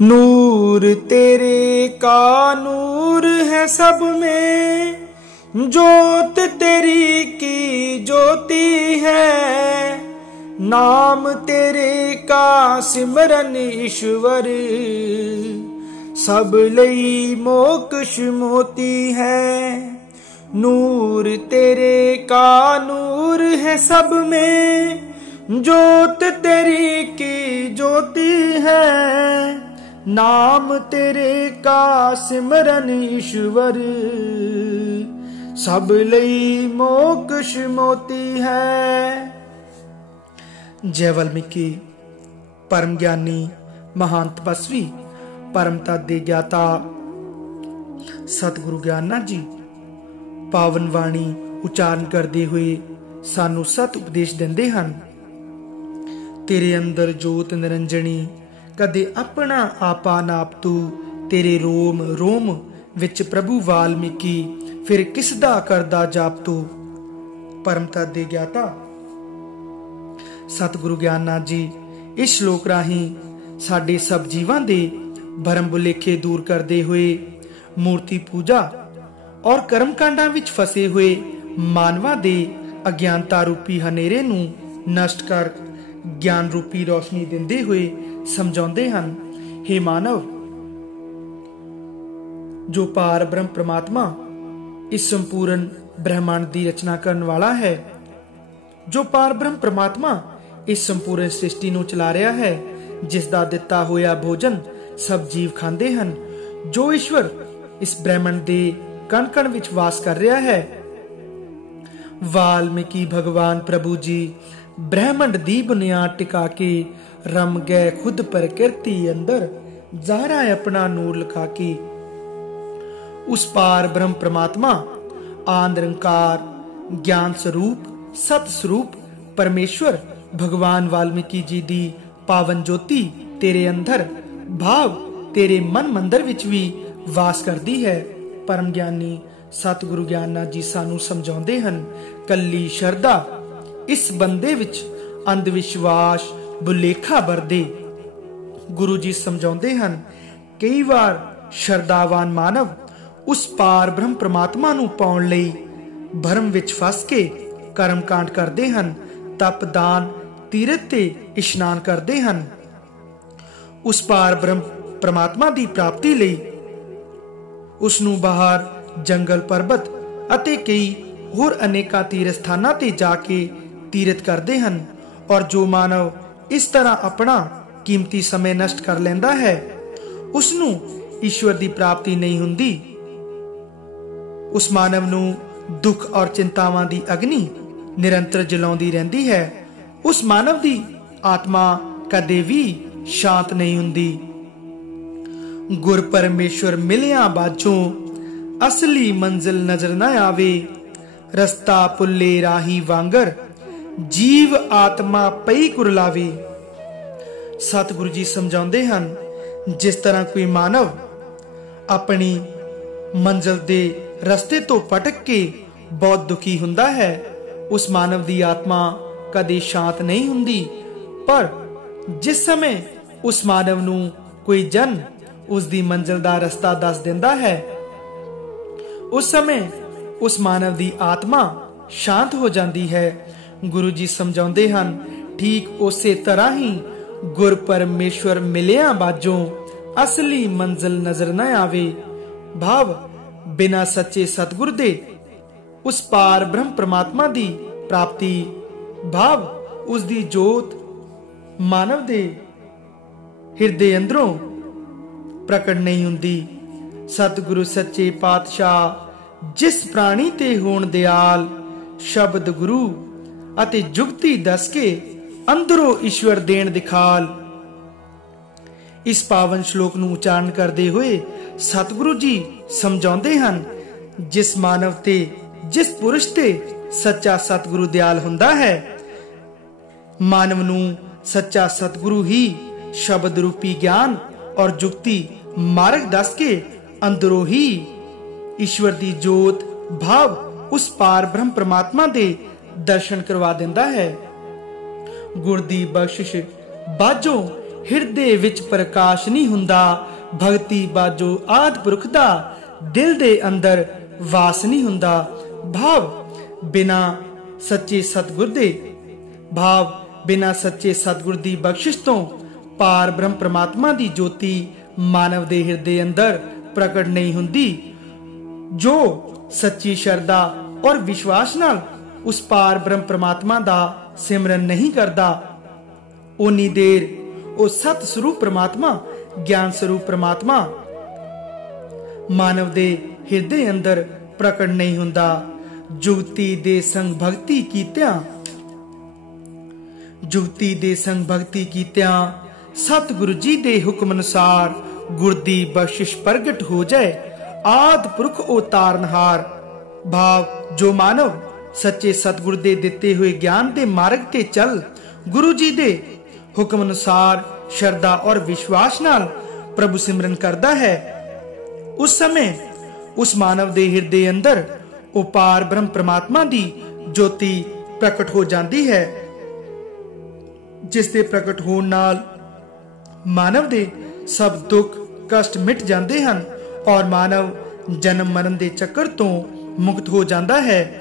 नूर तेरे का नूर है सब में, ज्योत तेरी की ज्योति है। नाम तेरे का सिमरन ईश्वर, सब लई मोक्ष मोती है। नूर तेरे का नूर है सब में, ज्योत तेरी की ज्योति है। नाम तेरे का सिमरन ईश्वर, सब लई मोक्ष मोती है। जय वाल्मीकि। परम ज्ञानी महान तपस्वी परम तत्व दे ज्ञाता सतगुरु ज्ञाननाथ जी पावन वाणी उच्चारण करते हुए सानू सत उपदेश देंदे हन। तेरे अंदर जोत निरंजनी, कदे अपना आपा नाप तू। तेरे रोम रोम विच प्रभु वाल्मीकि, फिर किसदा करदा जाप तू। परम तत्व दे ज्ञाता सतगुरु ज्ञाननाथ जी इस श्लोक राही साडे सब जीवां दे भरम भुलेखे दूर करते हुए मूर्ति पूजा और कर्म कांडां विच फसे हुए मानवां दे अज्ञानता रूपी हनेरे नूं नष्ट कर ज्ञान रूपी रोशनी दिंदे हुए समझाउंदे हन। हे मानव, जो पार ब्रह्म परमात्मा इस संपूर्ण ब्रह्मांड की रचना करने वाला है, जो पार ब्रह्म परमात्मा इस संपूर्ण सृष्टि नूं चला रहा है, जिसदा दिता होया भोजन सब जीव खांदे हन, जो ईश्वर इस ब्रह्मांड दे कण कण विच वास कर रहा है। वाल्मीकि भगवान प्रभु जी ब्रह्मांड दी बुनियाद टिका के रम गए खुद प्रकृति अंदर, ज़ाहरा अपना नूर लखा के। उस पार ब्रह्म परमात्मा आनंद निरंकार ज्ञान स्वरूप सत स्वरूप परमेश्वर भगवान वाल्मीकि जी दी पावन ज्योति तेरे अंदर भाव तेरे मन मंदिर विच भी वास करती है। परम ज्ञानी सतगुरु ज्ञाननाथ जी सानू समझाउंदे हन, कल्ली शरदा इस बंदे विच अंध विश्वास भुलेखा बरदे। गुरु जी समझाउंदे हन, कई बार शरदावान मानव उस पार ब्रह्म परमात्मा नूं पाउण लई भरम विच फस के कर्म कांड करदे हन, तप दान तीरथ ते इशनान करदे हन। उस पार ब्रह्म परमात्मा दी प्राप्ति लई उसनूं बाहर जंगल पर्वत अते कई होर अनेकां तीर्थ स्थानां ते जाके तीरथ करदे हन। और जो मानव इस तरह अपना कीमती समय नष्ट कर लेंदा है, उसनूं ईश्वर दी प्राप्ति नहीं हुंदी। उस मानव नूं दुख और चिंतावां दी अग्नि निरंतर जलाउंदी रहंदी है। उस मानव दी आत्मा कदे भी शांत नहीं हुंदी। गुर परमेश्वर मिलिया बाजों असली मंजिल नजर न आवे, रस्ता पुल्ले राही वांगर जीव आत्मा पई कुरलावे। सतगुरु जी समझाउंदे हन, जिस तरह कोई मानव अपनी मंजिल दे रस्ते तो भटक के बहुत दुखी हुंदा है, उस मानव दी आत्मा कदे शांत नहीं हुंदी। पर जिस समय उस मानव नूं कोई जन उस दी मंजिल दा रस्ता दस दिंदा है, उस समय उस मानव दी आत्मा शांत हो जाती है। गुरु जी समझाउंदे हन, ठीक उसे तरह ही गुर परमेश्वर मिलिया बाजों असली मंजिल नजर न आवे। भाव बिना सच्चे सतगुर दे उस पार ब्रह्म परमात्मा दी प्राप्ति, भाव उस दी जोत मानव दे हिरदे अंदरों प्रकट नहीं हुंदी। सतगुरु सच्चे पातशाह जिस प्राणी ते होण दयाल, शब्द गुरु अते जुगती दस के अंदरों ईश्वर देण दिखाल। इस पावन श्लोक नूं उच्चारण करते हुए सतगुरु जी समझाउंदे हन, जिस मानव ते जिस पुरुष ते सच्चा सतगुरु दयाल हुंदा है, मानव नूं सच्चा सतगुरु ही शब्द रूपी ज्ञान और जुगती मार्ग दस के अंदरों ही ईश्वर दी जोत भाव उस पार ब्रह्म परमात्मा दे दर्शन करवा दिंदा है। गुर दी बख्शिश बाजों ਹਿਰਦੇ ਵਿੱਚ ਪ੍ਰਕਾਸ਼ ਨਹੀਂ ਹੁੰਦਾ, ਭਗਤੀ ਬਾਝੋਂ ਆਦਿ ਪੁਰਖ ਦਾ ਦਿਲ ਦੇ ਅੰਦਰ ਵਾਸ ਨਹੀਂ ਹੁੰਦਾ। ਭਾਵ ਬਿਨਾ ਸੱਚੇ ਸਤਿਗੁਰ ਦੀ ਬਖਸ਼ਿਸ਼ ਤੋਂ ਪਾਰ ਬ੍ਰਹਮ ਪ੍ਰਮਾਤਮਾ ਦੀ ਜੋਤੀ ਮਾਨਵ ਦੇ ਹਿਰਦੇ ਅੰਦਰ ਪ੍ਰਗਟ ਨਹੀਂ ਹੁੰਦੀ। ਜੋ ਸੱਚੀ ਸ਼ਰਧਾ ਔਰ ਵਿਸ਼ਵਾਸ ਨਾਲ ਉਸ ਪਾਰ ਬ੍ਰਹਮ ਪ੍ਰਮਾਤਮਾ ਦਾ ਸਿਮਰਨ ਨਹੀਂ ਕਰਦਾ, ਉਨੀ ਦੇਰ ਉਹ ਸਤ ਸਰੂਪ ਪ੍ਰਮਾਤਮਾ, ਗਿਆਨ ਸਰੂਪ ਪ੍ਰਮਾਤਮਾ ਮਾਨਵ ਦੇ ਹਿਰਦੇ ਅੰਦਰ ਪ੍ਰਗਟ ਨਹੀਂ ਹੁੰਦਾ। ਜੁਗਤੀ ਦੇ ਸੰਗ ਭਗਤੀ ਕੀਤਿਆਂ ਸਤਿਗੁਰੂ ਜੀ ਦੇ ਹੁਕਮ ਅਨੁਸਾਰ ਗੁਰ ਦੀ ਬਖਸ਼ਿਸ਼ ਪ੍ਰਗਟ ਹੋ ਜਾਏ, ਆਦਿ ਪੁਰਖ ਉਹ ਤਾਰਨਹਾਰ। ਭਾਵ ਜੋ ਮਾਨਵ ਸੱਚੇ ਸਤਿਗੁਰ ਦੇ ਦਿੱਤੇ ਹੋਏ ਗਿਆਨ ਦੇ ਮਾਰਗ ਤੇ ਚੱਲ ਗੁਰੂ ਜੀ ਦੇ ਹੁਕਮ ਅਨੁਸਾਰ ਸ਼ਰਧਾ ਔਰ ਵਿਸ਼ਵਾਸ ਨਾਲ ਪ੍ਰਭੂ ਸਿਮਰਨ ਕਰਦਾ ਹੈ, ਉਸ ਸਮੇਂ ਉਸ ਮਾਨਵ ਦੇ ਹਿਰਦੇ ਅੰਦਰ ਉਹ ਪਾਰ ਬ੍ਰਹਮ ਪ੍ਰਮਾਤਮਾ ਦੀ ਜੋਤੀ ਪ੍ਰਗਟ ਹੋ ਜਾਂਦੀ ਹੈ, ਜਿਸ ਦੇ ਪ੍ਰਗਟ ਹੋਣ ਨਾਲ ਮਾਨਵ ਦੇ ਸਭ ਦੁੱਖ ਕਸ਼ਟ ਮਿਟ ਜਾਂਦੇ ਹਨ ਔਰ ਮਾਨਵ ਜਨਮ ਮਰਨ ਦੇ ਚੱਕਰ ਤੋਂ ਮੁਕਤ ਹੋ ਜਾਂਦਾ ਹੈ।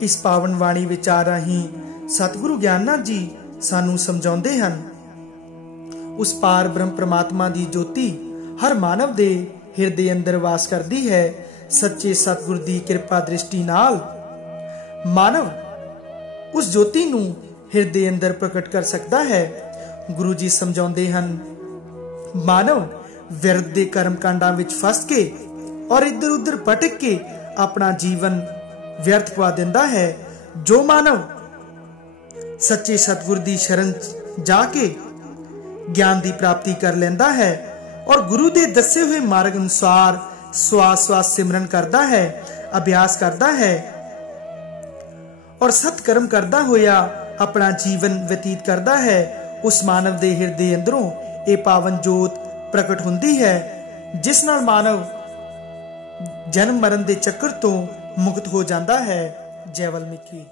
ਇਸ ਪਾਵਨ ਬਾਣੀ ਵਿਚਾਰ ਰਾਹੀਂ ਸਤਿਗੁਰੂ ਗਿਆਨਨਾਥ ਜੀ ਸਾਨੂੰ ਸਮਝਾਉਂਦੇ ਹਨ, ਉਸ ਪਾਰ ਬ੍ਰਹਮ ਪ੍ਰਮਾਤਮਾ ਦੀ ਜੋਤੀ ਹਰ ਮਾਨਵ ਦੇ ਹਿਰਦੇ ਅੰਦਰ ਵਾਸ ਕਰਦੀ ਹੈ। ਸੱਚੇ ਸਤਿਗੁਰ ਦੀ ਕਿਰਪਾ ਦ੍ਰਿਸ਼ਟੀ ਨਾਲ ਮਾਨਵ ਉਸ ਜੋਤੀ ਨੂੰ ਹਿਰਦੇ ਅੰਦਰ ਪ੍ਰਗਟ ਕਰ ਸਕਦਾ ਹੈ। ਗੁਰੂ ਜੀ ਸਮਝਾਉਂਦੇ ਹਨ, ਮਾਨਵ ਵਿਰਧ ਦੇ ਕਰਮ ਕਾਂਡਾਂ ਵਿੱਚ ਫਸ ਕੇ ਔਰ ਇੱਧਰ ਉੱਧਰ ਭਟਕ ਕੇ ਆਪਣਾ ਜੀਵਨ ਵਿਅਰਥ ਪਵਾ ਦਿੰਦਾ ਹੈ। ਜੋ ਮਾਨਵ ਸੱਚੇ ਸਤਿਗੁਰ ਦੀ ਸ਼ਰਨ ਜਾ ਕੇ ਗਿਆਨ ਦੀ ਪ੍ਰਾਪਤੀ ਕਰ ਲੈਂਦਾ ਹੈ ਔਰ ਗੁਰੂ ਦੇ ਦੱਸੇ ਹੋਏ ਮਾਰਗ ਅਨੁਸਾਰ ਸਵਾਸ ਸਿਮਰਨ ਕਰਦਾ ਹੈ, ਅਭਿਆਸ ਕਰਦਾ ਹੈ ਔਰ ਸਤ ਕਰਮ ਕਰਦਾ ਹੋਇਆ ਆਪਣਾ ਜੀਵਨ ਬਤੀਤ ਕਰਦਾ ਹੈ, ਉਸ ਮਾਨਵ ਦੇ ਹਿਰਦੇ ਅੰਦਰੋਂ ਇਹ ਪਾਵਨ ਜੋਤ ਪ੍ਰਗਟ ਹੁੰਦੀ ਹੈ, ਜਿਸ ਨਾਲ ਮਾਨਵ ਜਨਮ ਮਰਨ ਦੇ ਚੱਕਰ ਤੋਂ ਮੁਕਤ ਹੋ ਜਾਂਦਾ ਹੈ। ਜੈ ਵਾਲਮੀਕੀ।